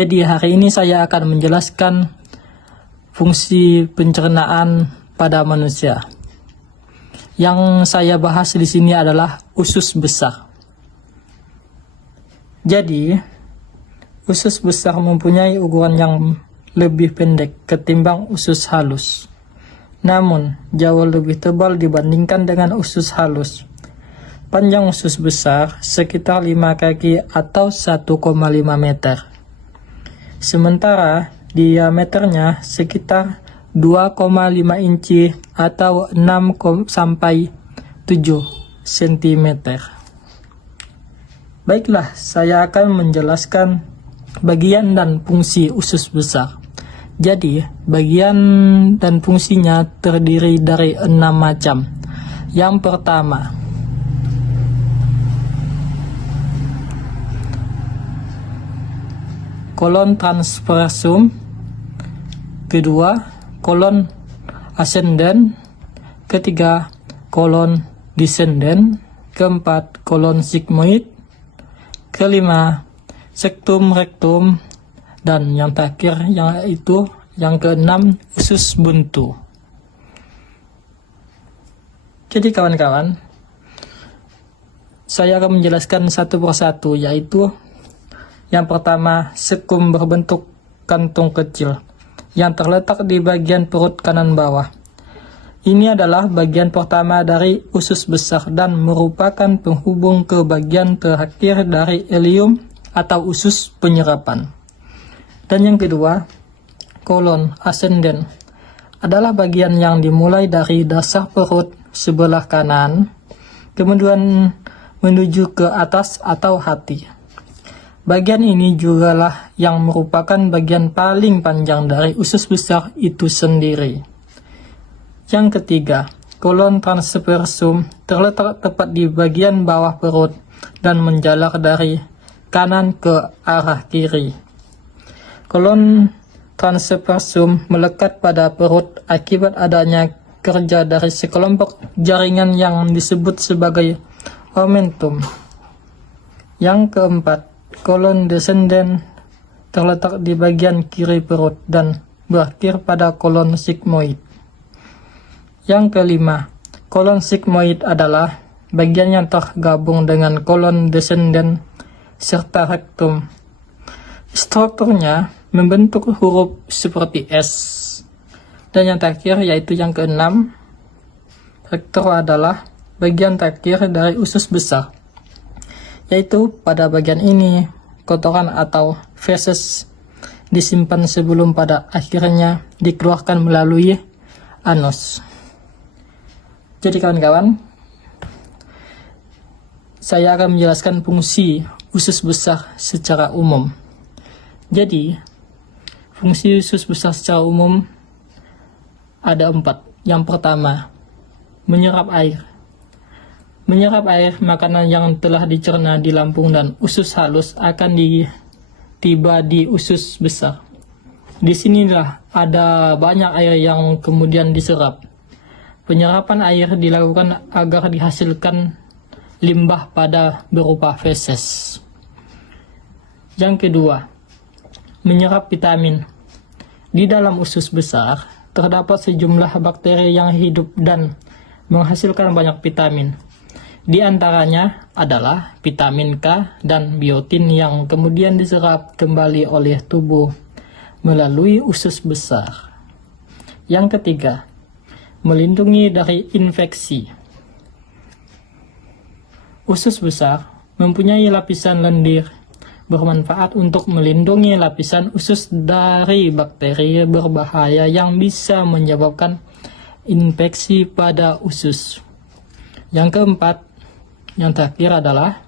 Jadi hari ini saya akan menjelaskan fungsi pencernaan pada manusia. Yang saya bahas di sini adalah usus besar. Jadi, usus besar mempunyai ukuran yang lebih pendek ketimbang usus halus. Namun, jauh lebih tebal dibandingkan dengan usus halus. Panjang usus besar sekitar 5 kaki atau 1,5 meter. Sementara diameternya sekitar 2,5 inci atau 6 sampai 7 cm. Baiklah, saya akan menjelaskan bagian dan fungsi usus besar. Jadi, bagian dan fungsinya terdiri dari 6 macam. Yang pertama, kolon transversum. Kedua, kolon ascendens. Ketiga, kolon descendens. Keempat, kolon sigmoid. Kelima, septum rectum. Dan yang terakhir yaitu yang keenam, usus buntu. Jadi kawan-kawan, saya akan menjelaskan satu persatu, yaitu yang pertama, sekum berbentuk kantung kecil yang terletak di bagian perut kanan bawah. Ini adalah bagian pertama dari usus besar dan merupakan penghubung ke bagian terakhir dari ileum atau usus penyerapan. Dan yang kedua, kolon ascendens adalah bagian yang dimulai dari dasar perut sebelah kanan, kemudian menuju ke atas atau hati. Bagian ini jugalah yang merupakan bagian paling panjang dari usus besar itu sendiri. Yang ketiga, kolon transversum terletak tepat di bagian bawah perut dan menjalar dari kanan ke arah kiri. Kolon transversum melekat pada perut akibat adanya kerja dari sekelompok jaringan yang disebut sebagai omentum. Yang keempat, kolon descendens terletak di bagian kiri perut dan berakhir pada kolon sigmoid. Yang kelima, kolon sigmoid adalah bagian yang tergabung dengan kolon descendens serta rectum. Strukturnya membentuk huruf seperti S. Dan yang terakhir yaitu yang keenam, rectum adalah bagian terakhir dari usus besar, yaitu pada bagian ini kotoran atau feses disimpan sebelum pada akhirnya dikeluarkan melalui anus. Jadi kawan-kawan, saya akan menjelaskan fungsi usus besar secara umum. Jadi, fungsi usus besar secara umum ada 4. Yang pertama, menyerap air. Menyerap air makanan yang telah dicerna di lambung dan usus halus akan tiba di usus besar. Disinilah ada banyak air yang kemudian diserap. Penyerapan air dilakukan agar dihasilkan limbah pada berupa feses. Yang kedua, menyerap vitamin. Di dalam usus besar terdapat sejumlah bakteri yang hidup dan menghasilkan banyak vitamin. Di antaranya adalah vitamin K dan biotin yang kemudian diserap kembali oleh tubuh melalui usus besar. Yang ketiga, melindungi dari infeksi. Usus besar mempunyai lapisan lendir bermanfaat untuk melindungi lapisan usus dari bakteri berbahaya yang bisa menyebabkan infeksi pada usus. Yang keempat, yang terakhir adalah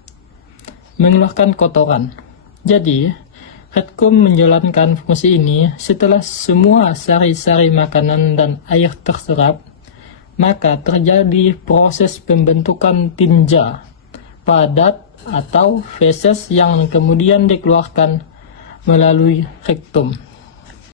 mengeluarkan kotoran. Jadi, rectum menjalankan fungsi ini setelah semua sari-sari makanan dan air terserap, maka terjadi proses pembentukan tinja padat atau feses yang kemudian dikeluarkan melalui rectum.